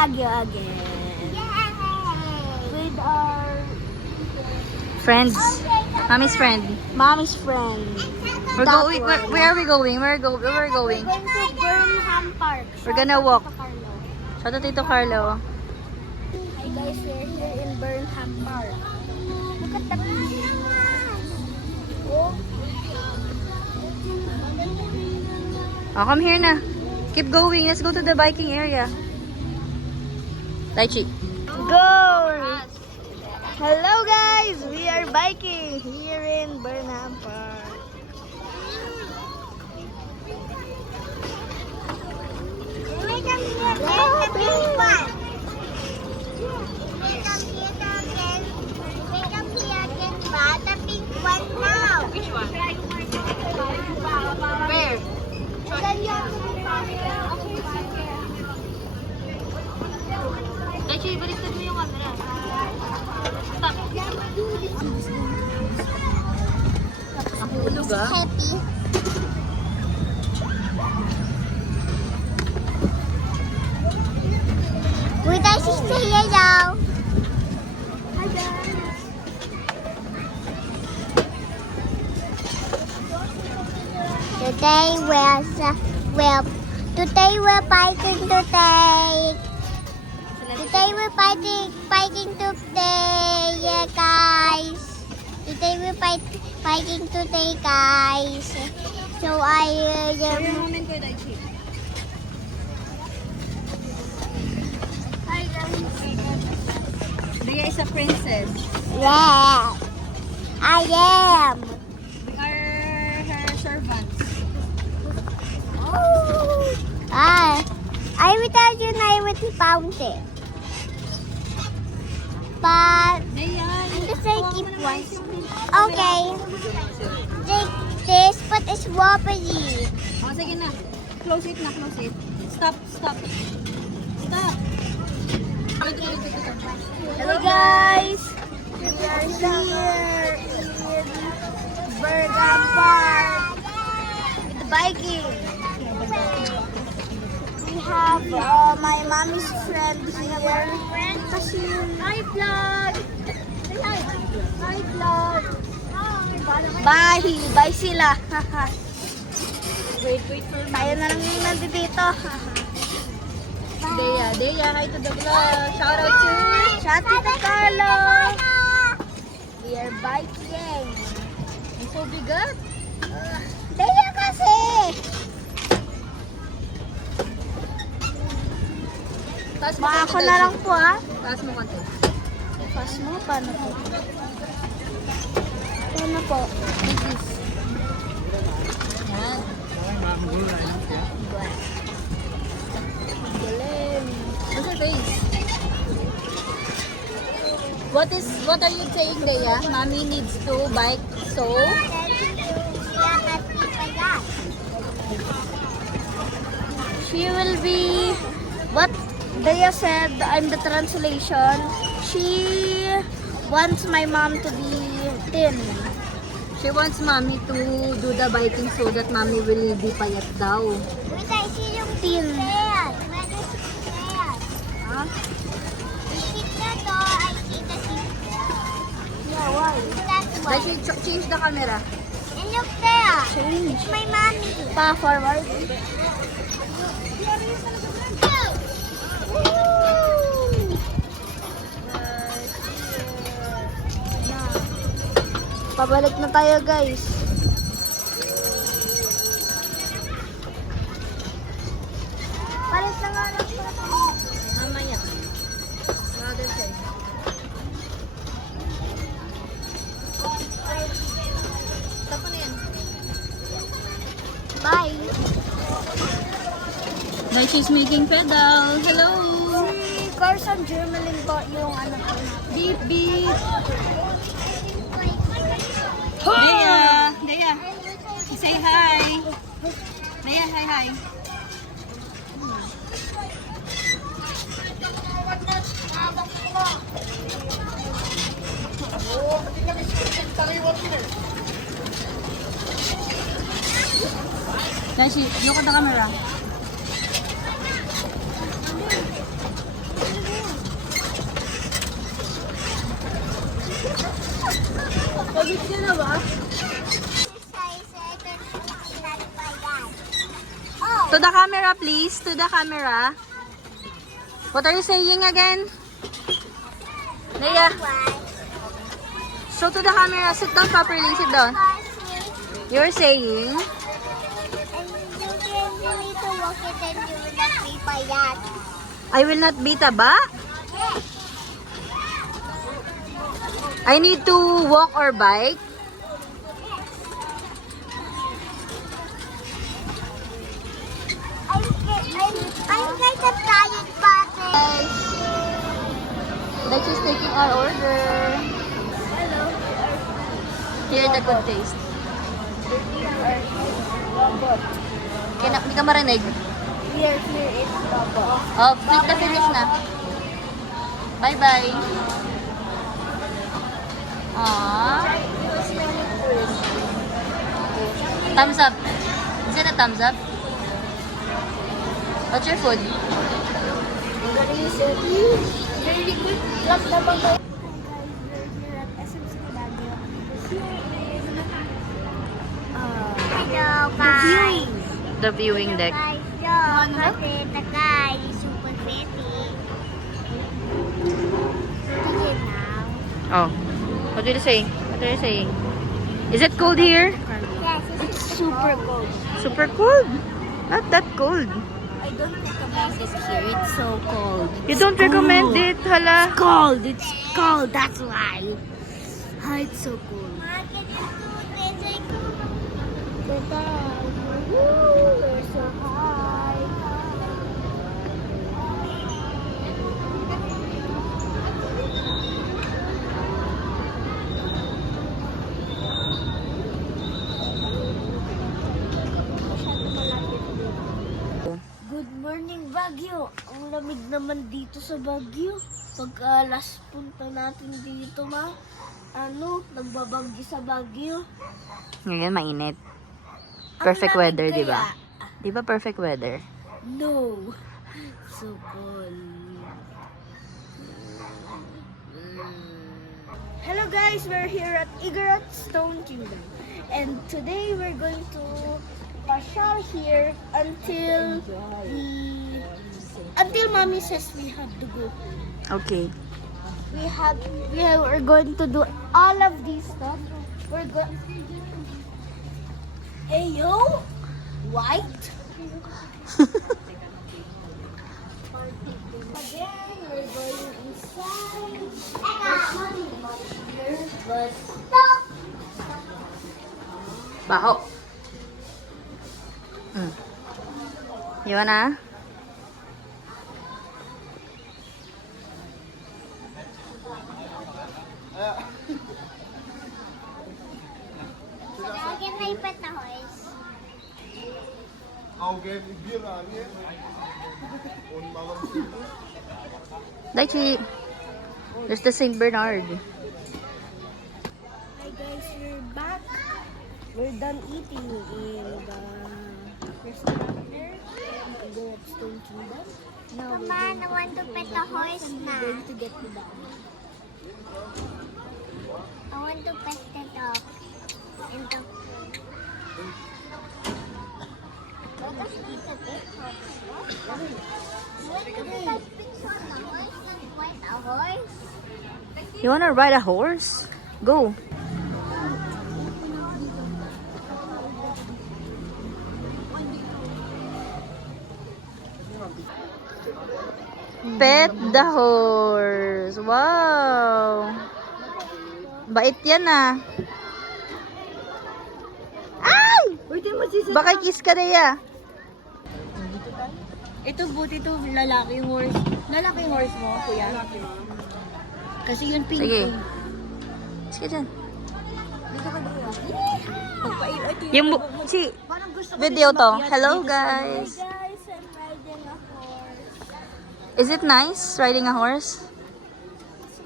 Baguio again. With our Friends. Mommy's friend. mommy's friend. We're That going. one. Where are we going? Where we're We're going? going to Burnham Park. We're gonna walk. Shout out to Carlo. Shout out Tito Carlo. Hi guys, we're here in Burnham Park. Look at the beach. Oh. Oh, come here na. Keep going. Let's go to the biking area. Taichi. Go! Hello guys, we are biking here in Burnham Park. Which one? Where? Taichi, baliktad mo yung camera. Stop. Ang hulog ah. Happy. Uy, tayo sa hiya daw. Hi guys. Today we're biking today. Today we're biking today, yeah, guys. Today we're biking today, guys. So Share your moment ko, Taichi. Hi guys. Rhea is a princess. Yeah, I am. We are her servants. I will tell you na I will found it. But Rhea, I'm just gonna keep one. Okay. Take this, but it's wobbly. oh, sige na. Close it na, close it. Stop, stop. Stop. Hello guys. We are here in Burnham Park with biking. We have my mommy's friend here. Kasi hi vlog. Hi vlog. Bye. Bye sila. Wait for me. Tayo na lang yung nandito. Dea, hi to the vlog. Shout out to... Shout out to Carlo. We are biking. It's so bigat. Daya kasi. Taas mo Baka konti, ako na lang Taichi. po ah. Taas mo konti. Pass mo, paano po? Paano po? Yan. Galing. What's your face? What are you saying, Dea? Mommy needs to bike, so... She will be, what Daya said, I'm the translation. She wants my mom to be thin. She wants mommy to do the biking so that mommy will be payat daw. Wait, I see yung thin. Huh? Yeah, why? Taichi, change the camera. And look there. Change. My mommy. Pa forward. Pabalik na tayo guys. Palit na nga lang pala tayo. Mamaya. Other side. Stop na yan. Bye. Now she's making pedal. Hello! Si Carson Germelin po yung ano po. Beep, beep. Dea! Dea! Say hi! Dea, hi, hi. Dashi, look at the camera. Pagod ka na ba? To the camera, please. To the camera. What are you saying again? Leia. Show to the camera. Sit down properly. Sit down. You're saying? And you need to walk it and you will not be payat. I will not be taba? Yes. I need to walk or bike? I'm like a tired button. That she's taking our order. Hello. Here the good taste. Robot. Hindi ka marinig. Here is robot. Oh, click the finish na. Bye-bye. Aww. Thumbs up. Is it a thumbs up? What's your food? Very good. Love na bang kayo? Hello guys. The viewing deck. Guys, yo, kasi the guy is super pretty. Pretty now. Oh. What did you say? What are you saying? Is it cold here? Yes, it's super cold. Super cold. Not that cold. I don't recommend it here. It's so cold. You don't recommend it, hala. Cold. It's cold. That's why. It's so cold. We're so high. Good morning, Baguio. Ang lamig naman dito sa Baguio. Pag last punta natin dito, nagbabagyo sa Baguio. Ngayon mainit. Ang Perfect lamig weather, di ba? kaya? Di ba perfect weather? No. So cold. Hello guys, we're here at Igorot Stone Kingdom. And today we're going to pasyal here until mommy says we have to go. Okay. We're going to do all of these stuff. Hey yo, white. Again, we're going inside. There's nothing much here, but Baho. You wanna? Lagyan na ipat na horse. Daichi. There's the Saint Bernard. Hi guys, we're back. We're done eating in the restaurant there. Go up Stone Kingdom. Now Mama, I want to pet the horse we're na. going to get to the I want to pet the dog. And the... Let us eat a big horse. What is that picture on the horse and quite a horse? You wanna ride a horse? Go. Pet the horse. Wow. Bait yan ah. Ay! Baka kiss ka na ya. Ito buti to lalaki yung horse. Lalaki yung horse mo, kuya. Kasi yun pink. Sige. Sige dyan. Dito ka dito. Yung si video to. Hello guys. Guys, I'm riding a horse. Is it nice riding a horse?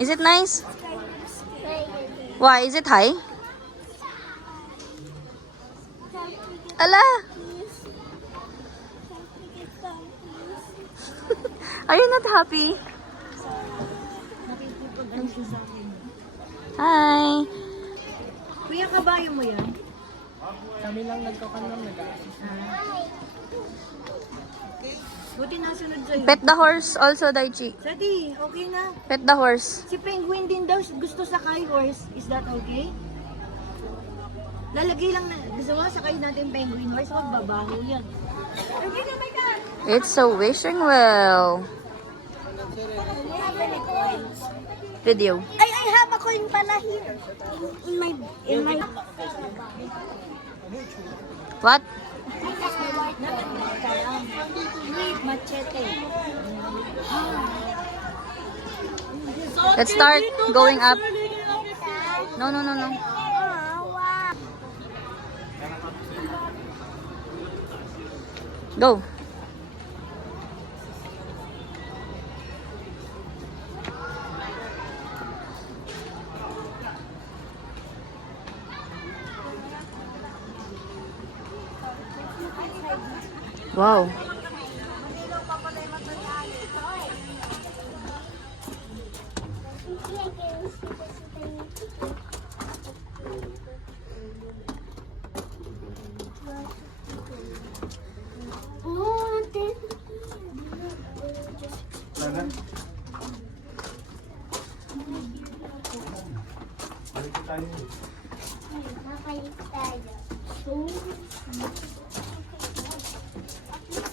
Is it nice? Why? Is it high? Ala! Are you not happy? Hi! kabayo mo yan? Kami lang nagkakanlang nag-assist. Buti nasunod sa'yo. Pet the horse also, Daichi. Sati, okay na. Pet the horse. Si Penguin din daw gusto sakay horse. Is that okay? Lalagay lang na, gusto mo sakay natin penguin horse, magbabaho yan. Okay na, my God! It's a wishing well. Video. I have a coin pala here. In my What? machete. Let's start going up. No. Oh, wow. Go. Wow.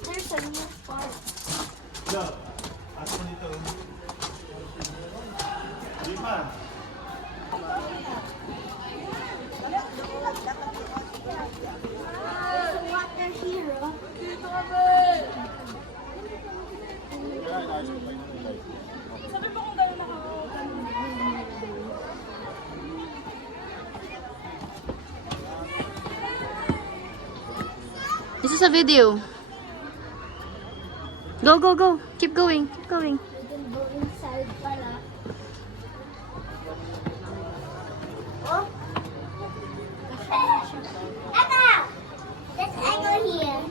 There's a new part. There's water here. This is a video. Go. Keep going. You can go inside pala. Oh? Anna! Let's go here.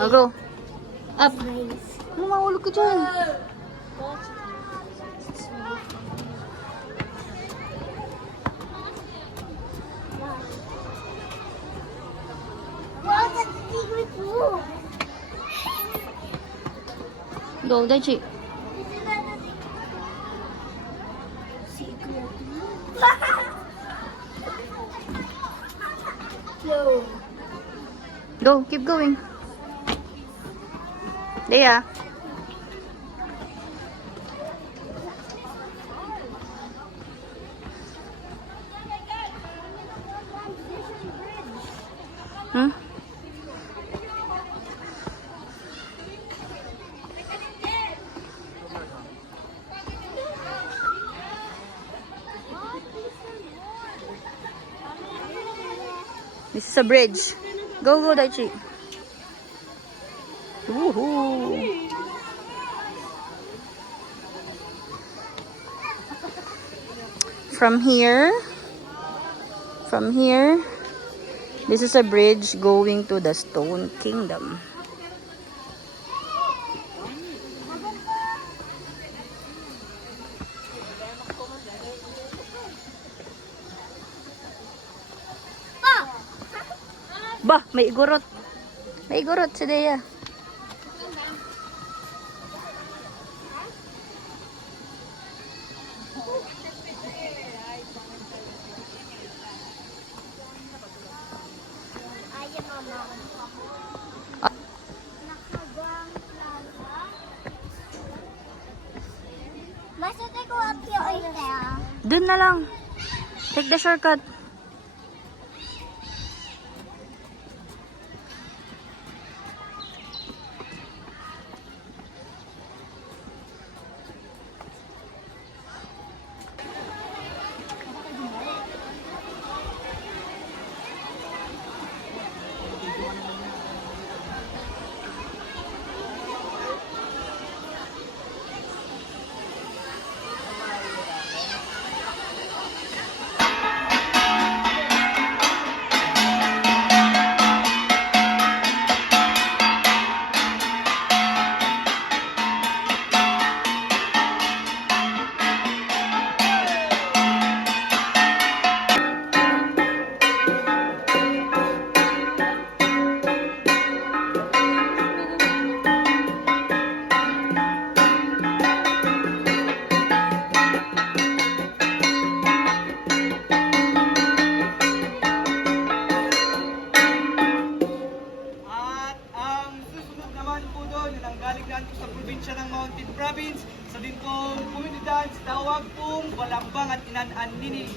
Oh, go. Up. Nice. Ano, mahulog ka dyan? Wow, that's a secret room. Go, Daichi. Secret room. Go, keep going. Leia. Hmm? This is a bridge. Go, Daichi. Woohoo! From here, this is a bridge going to the Stone Kingdom. Bah, may igorot. May igorot si Dea. Ayan, mama. Nakabang plaza. Must I go up here or there? Dun na lang. Take the shortcut. pinangalan ko sa probinsya ng Mountain Province sa din pong komunidad sa tawag pong Balambang at Inanaan Nini.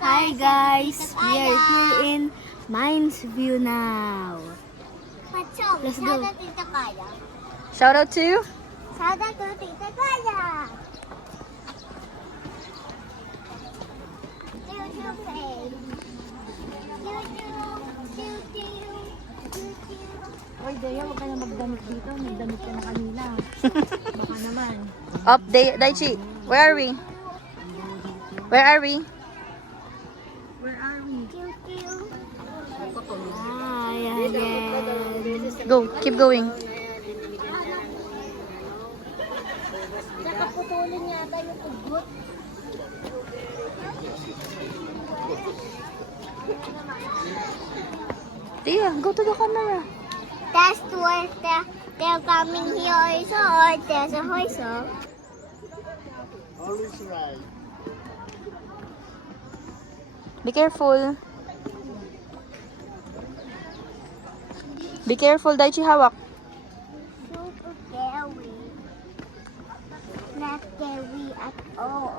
Hi guys, we are here in Mines View now. Let's go. Shout out Tita Kaya. Shout out to? Shout out to Tita Kaya. Choo-choo play. Choo-choo. Oy, Dea, huwag ka na magdamit dito. Magdamit ka na kanina. Baka naman. Update. Daichi, where are we? Where are we? Choo-choo. Yes. Go, keep going. Saka putulin yata yung ugot. Tia, go to the camera. That's where they're coming here also, or there's a horse. Always right. Be careful. Be careful, Daichi, hawak. Super scary. Not scary at all.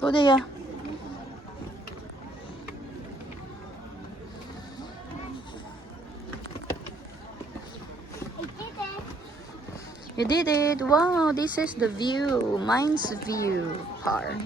Go, Dea. I did it. You did it. Wow, this is the view. Mines View Park.